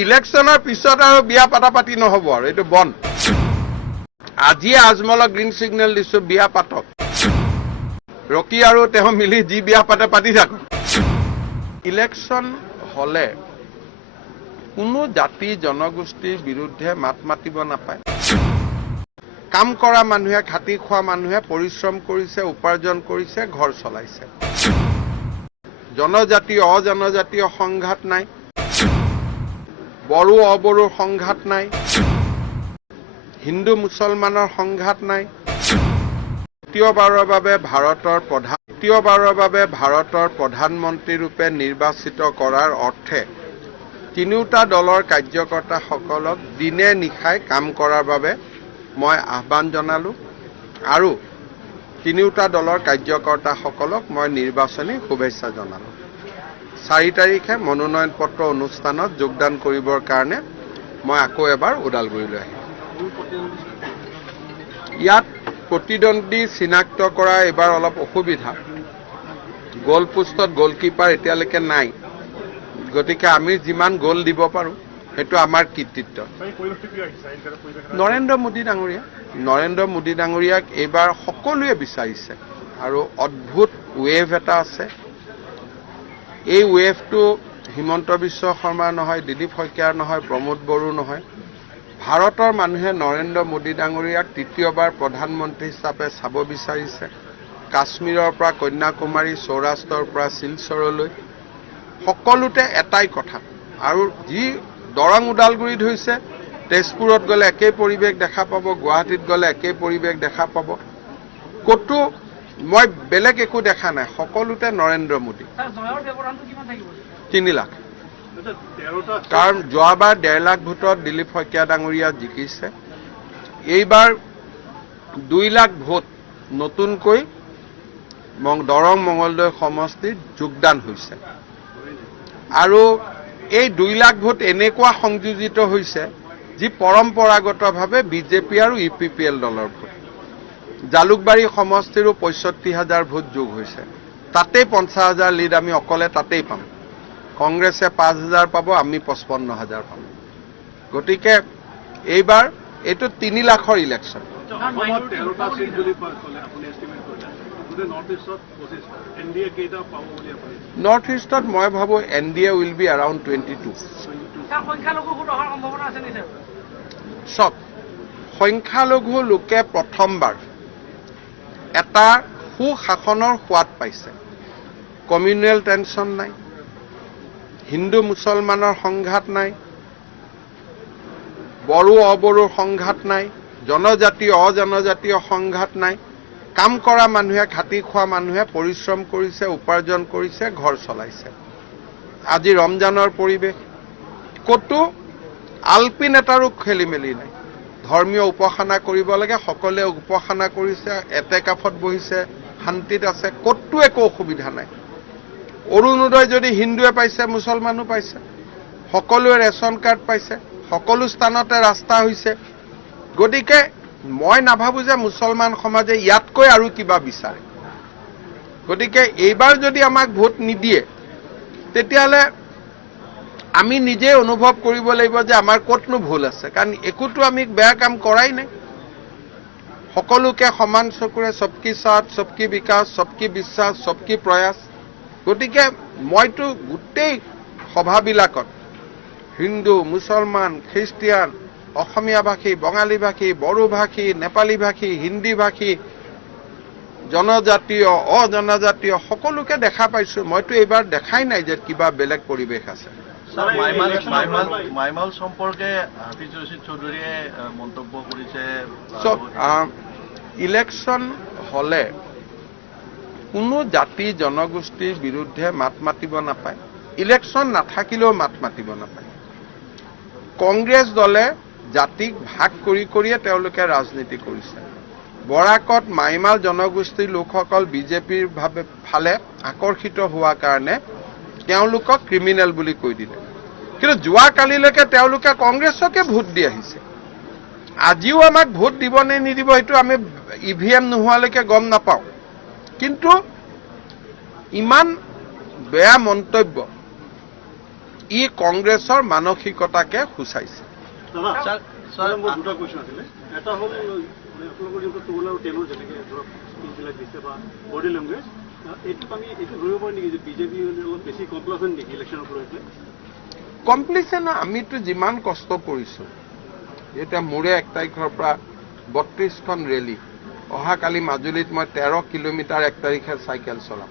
ইলেকশ্যনৰ পিছত আৰু বিয়া পাতি নহ'ব আৰু এইটো বন্ধ। আজিয়ে আজমলক গ্ৰীণ ছিগনেল দিছো, বিয়া পাতক। ৰকি আৰু তেওঁ মিলি যি বিয়া পাতি থাকক। ইলেকশ্যন হলে কোনো জাতি জনগোষ্ঠীৰ বিৰুদ্ধে মাত মাতিব নাপায়। কাম কৰা মানুহে, খাটি খোৱা মানুহে পৰিশ্ৰম কৰিছে, উপাৰ্জন কৰিছে, ঘৰ চলাইছে। জনজাতীয় অজনজাতীয় সংঘাত নাই, বড়ো অবড়োৰ সংঘাত নাই, হিন্দু মুছলমানৰ সংঘাত নাই। তৃতীয়বাৰৰ বাবে ভাৰতৰ প্ৰধানমন্ত্ৰী ৰূপে নিৰ্বাচিত কৰাৰ অৰ্থে তিনিওটা দলৰ কাৰ্যকৰ্তাসকলক দিনে নিশাই কাম কৰাৰ বাবে মই আহ্বান জনালোঁ আৰু তিনিওটা দলৰ কাৰ্যকৰ্তাসকলক মই নিৰ্বাচনী শুভেচ্ছা জনালোঁ। 4 তাৰিখে মনোনয়ন পত্ৰ অনুষ্ঠানত যোগদান কৰিবৰ কাৰণে মই আকৌ এবাৰ ওদালগুৰিলৈ আহিম। ইয়াত প্ৰতিদ্বন্দ্বী চিনাক্ত কৰা এবাৰ অলপ অসুবিধা। গোল পোষ্টত গোলকিপাৰ এতিয়ালৈকে নাই, গতিকে আমি যিমান গোল দিব পাৰোঁ সেইটো আমাৰ কৃতিত্ব। নৰেন্দ্ৰ মোদী ডাঙৰীয়াক এইবাৰ সকলোৱে বিচাৰিছে আৰু অদ্ভুত ৱেভ এটা আছে। এই ৱেভটো হিমন্ত বিশ্ব শৰ্মা নহয়, দিলীপ শইকীয়াৰ নহয়, প্ৰমোদ বড়ো নহয়। ভাৰতৰ মানুহে নৰেন্দ্ৰ মোদী ডাঙৰীয়াক তৃতীয়বাৰ প্ৰধানমন্ত্ৰী হিচাপে চাব বিচাৰিছে। কাশ্মীৰৰ পৰা কন্যাকুমাৰী, সৌৰাষ্ট্ৰৰ পৰা শিলচৰলৈ সকলোতে এটাই কথা, আৰু যি দৰং ওদালগুৰিত হৈছে, তেজপুৰত গ'লে একেই পৰিৱেশ দেখা পাব, গুৱাহাটীত গ'লে একেই পৰিৱেশ দেখা পাব। ক'তো মই বেলেগ একো দেখা নাই, সকলোতে নৰেন্দ্ৰ মোদী। 3 লাখ, কাৰণ যোৱাবাৰ 1.5 লাখ ভোটত দিলীপ শইকীয়া ডাঙৰীয়া জিকিছে। এইবাৰ 2 লাখ ভোট নতুনকৈ দৰং মঙলদৈ সমষ্টিত যোগদান হৈছে আৰু এই 2 লাখ ভোট এনেকুৱা সংযোজিত হৈছে যি পৰম্পৰাগতভাৱে বিজেপি আৰু UPPL দলৰ ভোট। জালুকবাৰী সমষ্টিৰো 65,000 ভোট যোগ হৈছে, তাতেই 50,000 লিড আমি অকলে তাতেই পাম। কংগ্ৰেছে 5,000 পাব, আমি 55,000 পাম। গতিকে এইবাৰ এইটো 3 লাখৰ ইলেকশ্যন। নৰ্থ ইষ্টত মই ভাবোঁ NDA উইল বি এৰাউণ্ড 22। চব সংখ্যালঘু লোকে প্ৰথমবাৰ এটা সুশাসনৰ সোৱাদ পাইছে। কমিউনেল টেনশ্যন নাই, হিন্দু মুছলমানৰ সংঘাত নাই, বড়ো অবড়োৰ সংঘাত নাই, জনজাতীয় অজনজাতীয় সংঘাত নাই। কাম কৰা মানুহে, খাটি খোৱা মানুহে পৰিশ্ৰম কৰিছে, উপাৰ্জন কৰিছে, ঘৰ চলাইছে। আজি ৰমজানৰ পৰিৱেশ, ক'তো আলপিন এটাৰো খেলি মেলি নাই। ধৰ্মীয় উপাসনা কৰিব লাগে, সকলোৱে উপাসনা কৰিছে, এতেকাফত বহিছে, শান্তিত আছে, ক'তো একো অসুবিধা নাই। অৰুণোদয় যদি হিন্দুৱে পাইছে, মুছলমানো পাইছে, সকলোৱে ৰেচন কাৰ্ড পাইছে, সকলো স্থানতে ৰাস্তা হৈছে। গতিকে মই নাভাবোঁ যে মুছলমান সমাজে ইয়াতকৈ আৰু কিবা বিচাৰে। গতিকে এইবাৰ যদি আমাক ভোট নিদিয়ে, তেতিয়াহ'লে আমি নিজে অনুভৱ কৰিব লাগিব যে আমাৰ ক'তনো ভুল আছে, কাৰণ একোতো আমি বেয়া কাম কৰাই নাই। সকলোকে সমান চকুৰে সবকি সাথ, সবকি বিকাশ, সবকি বিশ্বাস, সবকি প্ৰয়াস। গতিকে মইতো গোটেই সভাবিলাকত হিন্দু, মুছলমান, খ্ৰীষ্টিয়ান, অসমীয়া ভাষী, বঙালী ভাষী, বড়ো ভাষী, নেপালী ভাষী, হিন্দী ভাষী, জনজাতীয় অজনজাতীয় সকলোকে দেখা পাইছোঁ। মইতো এইবাৰ দেখাই নাই যে কিবা বেলেগ পৰিৱেশ আছে। মাইমাল সম্পৰ্কে হাফিজ ৰছিদ চৌধুৰীয়ে মন্তব্য কৰিছে। চব ইলেকশ্যন হলে কোনো জাতি জনগোষ্ঠীৰ বিৰুদ্ধে মাত মাতিব নাপায়। ইলেকশ্যন নাথাকিলেও মাত মাতিব নাপায়। কংগ্ৰেছ দলে জাতিক ভাগ কৰিয়ে তেওঁলোকে ৰাজনীতি কৰিছে। বৰাকত মাইমাল জনগোষ্ঠীৰ লোকসকল বিজেপিৰ ফালে আকৰ্ষিত হোৱাৰ কাৰণে তেওঁলোকক ক্ৰিমিনেল বুলি কৈ দিলে। কিন্তু যোৱাকালিলৈকে তেওঁলোকে কংগ্ৰেছকে ভোট দি আহিছে। আজিও আমাক ভোট দিব নে নিদিব সেইটো আমি EVM নোহোৱালৈকে গম নাপাওঁ। কিন্তু ইমান বেয়া মন্তব্য ই কংগ্ৰেছৰ মানসিকতাকে সূচাইছে। দুটা কুৱেশ্যন আছিলে, এটা হ'ল আপোনালোকৰ যোনটো 2 আৰু 10 যেনেকৈ ধৰক স্পীচবিলাক দিছে বা বডি লেংগুৱেজ, এইটোত আমি এইটো ধৰিব পাৰি নেকি যে বিজেপি অলপ বেছি কমপ্লাচেণ্ট নেকি ইলেকশ্যনৰ লৈ পেলাই? কমপ্লিচেণ্ট আমিতো যিমান কষ্ট কৰিছোঁ, এতিয়া মোৰে 1 তাৰিখৰ পৰা 32খন ৰেলী, অহাকালি মাজুলীত মই 13 কিলোমিটাৰ 1 তাৰিখে চাইকেল চলাম।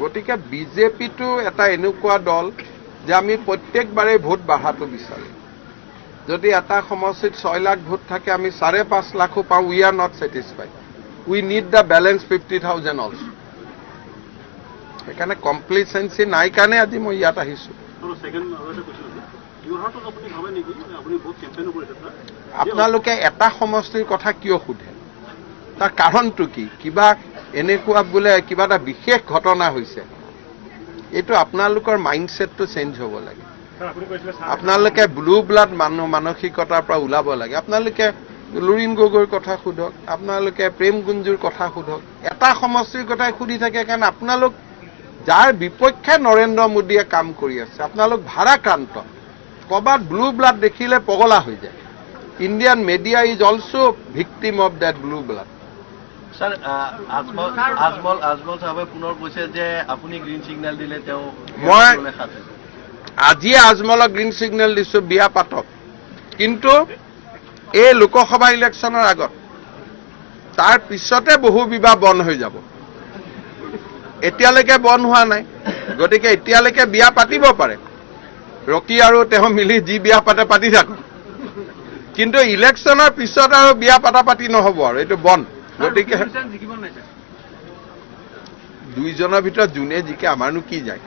গতিকে বিজেপিটো এটা এনেকুৱা দল যে আমি প্ৰত্যেকবাৰে ভোট বাঢ়াটো বিচাৰোঁ। যদি এটা সমষ্টিত 6 লাখ ভোট থাকে, আমি 5.5 লাখো পাওঁ, we are not satisfied. We need the balance 50,000 also. সেইকাৰণে কমপ্লিচেঞ্চি নাই কাৰণে আজি মই ইয়াত আহিছোঁ। আপোনালোকে এটা সমষ্টিৰ কথা কিয় সোধে? তাৰ কাৰণটো কি? কিবা এনেকুৱা বোলে কিবা এটা বিশেষ ঘটনা হৈছে? এইটো আপোনালোকৰ মাইণ্ডছেটটো চেঞ্জ হ'ব লাগে। আপোনালোকে ব্লু ব্লাড মানসিকতাৰ পৰা ওলাব লাগে। আপোনালোকে লুৰিণ গগৈৰ কথা সোধক, আপোনালোকে প্ৰেম গুঞ্জুৰ কথা সোধক। এটা সমষ্টিৰ কথাই সুধি থাকে কাৰণ আপোনালোক যাৰ বিপক্ষে নৰেন্দ্ৰ মোদীয়ে কাম কৰি আছে, আপোনালোক ভাৰাক্ৰান্ত। ক'ৰবাত ব্লু ব্লাড দেখিলে পগলা হৈ যায়। Indian media is also victim of that blue blood. Sir, Ajmal সাহেবে পুনৰ কৈছে যে আপুনি গ্ৰীণ ছিগনেল দিলে তেওঁ মই আজিয়ে আজমলক গ্ৰীণ ছিগনেল দিছোঁ, বিয়া পাতক। কিন্তু এই লোকসভা ইলেকশ্যনৰ আগত তাৰ পিছতে বহু বিবাহ বন্ধ হৈ যাব। এতিয়ালৈকে বন্ধ হোৱা নাই, গতিকে এতিয়ালৈকে বিয়া পাতিব পাৰে। ৰকি আৰু তেওঁ মিলি যি বিয়া পাতে পাতি থাকক, কিন্তু ইলেকশ্যনৰ পিছত আৰু বিয়া পাতি নহ'ব আৰু এইটো বন্ধ। গতিকে দুইজনৰ ভিতৰত যোনে জিকে আমাৰনো কি যায়,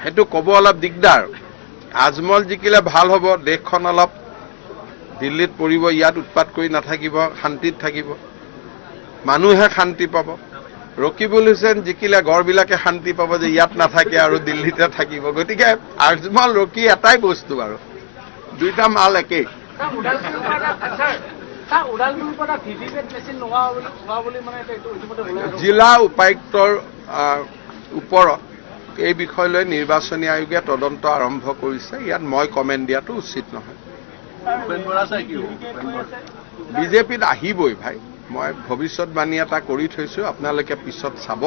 সেইটো ক'ব অলপ দিগদাৰ। আজমল জিকিলে ভাল হ'ব, দেশখন অলপ দিল্লীত পৰিব, ইয়াত উৎপাত কৰি নাথাকিব, শান্তিত থাকিব, মানুহে শান্তি পাব। ৰকিবুল হুছেইন জিকিলে গড়বিলাকে শান্তি পাব যে ইয়াত নাথাকে আৰু দিল্লীতে থাকিব। গতিকে আজমল ৰকি এটাই বস্তু আৰু দুইটা মাল একেই। জিলা উপায়ুক্তৰ ওপৰত এই বিষয় লৈ নিৰ্বাচনী আয়োগে তদন্ত আৰম্ভ কৰিছে। ইয়াত মই কমেণ্ট দিয়াটো উচিত নহয়। বিজেপিত আহিবই ভাই, মই ভৱিষ্যতবাণী এটা কৰি থৈছোঁ, আপোনালোকে পিছত চাব।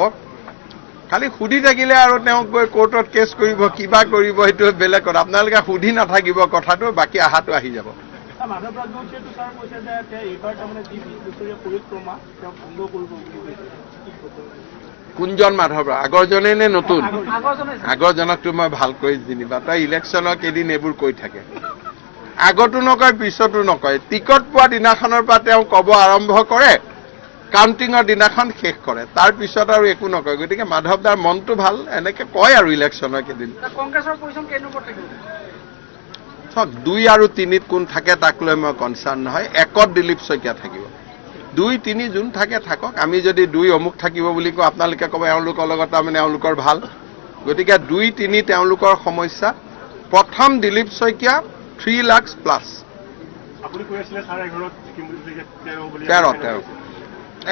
খালি সুধি থাকিলে আৰু তেওঁক গৈ কোৰ্টত কেছ কৰিব, কিবা কৰিব, সেইটো বেলেগ কথা। আপোনালোকে সুধি নাথাকিব কথাটো, বাকী আহাটো আহি যাব। কোনজন মাধৱ? আগৰজনে নে নতুন? আগৰজনকতো মই ভালকৈ চিনিবা। তই ইলেকশ্যনৰ কেইদিন এইবোৰ কৈ থাকে, আগতো নকয় পিছতো নকয়। টিকট পোৱা দিনাখনৰ পৰা তেওঁ ক'ব আৰম্ভ কৰে, কাউণ্টিঙৰ দিনাখন শেষ কৰে, তাৰ পিছত আৰু একো নকয়। গতিকে মাধৱদাৰ মনটো ভাল, এনেকে কয় আৰু ইলেকশ্যনৰ কেইদিন। চাওক, 2 আৰু 3ত কোন থাকে তাক লৈ মই কনচাৰ্ণ নহয়। 1ত দিলীপ শইকীয়া থাকিব। 2, 3 যোন থাকে থাকক। আমি যদি 2 অমুক থাকিব বুলি কওঁ, আপোনালোকে ক'ব এওঁলোকৰ লগত তাৰমানে এওঁলোকৰ ভাল। গতিকে 2, 3 তেওঁলোকৰ সমস্যা। প্ৰথম দিলীপ শইকীয়া 3 লাখ প্লাছ। 13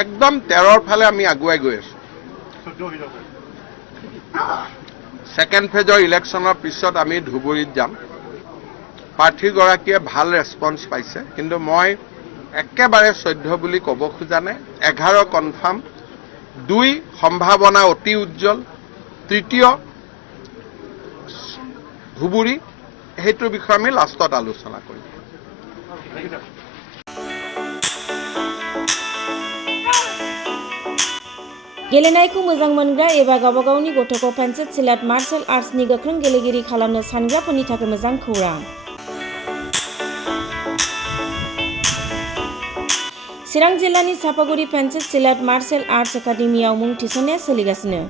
একদম 13ৰ ফালে আমি আগুৱাই গৈ আছোঁ। 2nd ফেজৰ ইলেকশ্যনৰ পিছত আমি ধুবুৰীত যাম। প্ৰাৰ্থীগৰাকীয়ে ভাল ৰেছপন্স পাইছে, কিন্তু মই একেবাৰে 14 বুলি ক'ব খোজা নাই। 11 কনফাৰ্ম, 2 সম্ভাৱনা অতি উজ্জ্বল, 3য় ধুবুৰী। সেইটোৰ বিষয়ে আমি লাষ্টত আলোচনা কৰিম। गेलेनायखौ मोजां मोनग्रा एबा गावबा गावनि गथ'खौ पेन्सिल सिलाट मार्शल आर्ट्सनि गोख्रों गेलेगिरि खालामनो सानग्राफोरनि थाखाय मोजां खौरां। चिरां जिल्लानि सापागुरि पेन्सिल सिलाट मार्शल आर्ट्स एकाडेमियाव मुं थिसननाया सोलिगासिनो।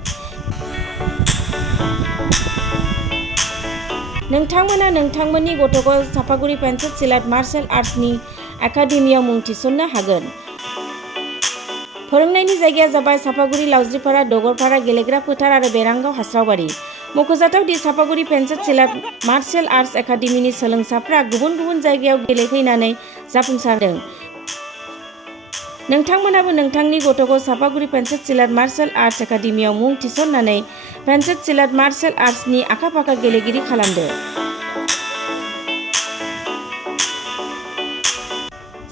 नोंथांमोना नोंथांमोननि गथ'खौ सापागुरि पेन्सिल सिलाट मार्शल आर्ट्सनि एकाडेमियाव मुं थिसननो हागोन। फोरोंनायनि जायगाया जाबाय सापागुरि लावज्रिपारा दगरपारा गेलेग्रा फोथार आरो बेरांगाव हास्रावबारि। मख'जाथाव दि सापागुरि पेन्सिल सिलाट मार्शल आर्ट्स एकाडेमिनि सोलोंसाफ्रा गुबुन गुबुन जायगायाव गेलेफैनानै जाफुंसारदों। नोंथांमोनाबो नोंथांनि गथ'खौ चापागुरि पेन्सेट सिलाट मार्शेल आर्ट्स एकाडेमियाव मुं थिसननानै पेन्सेट सिलाट मार्शेल आर्ट्सनि आखा-फाखा गेलेगिरि खालामदो।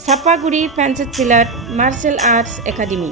चापागुरि पेन्सेट सिलाट मार्शेल आर्ट्स एकाडेमि।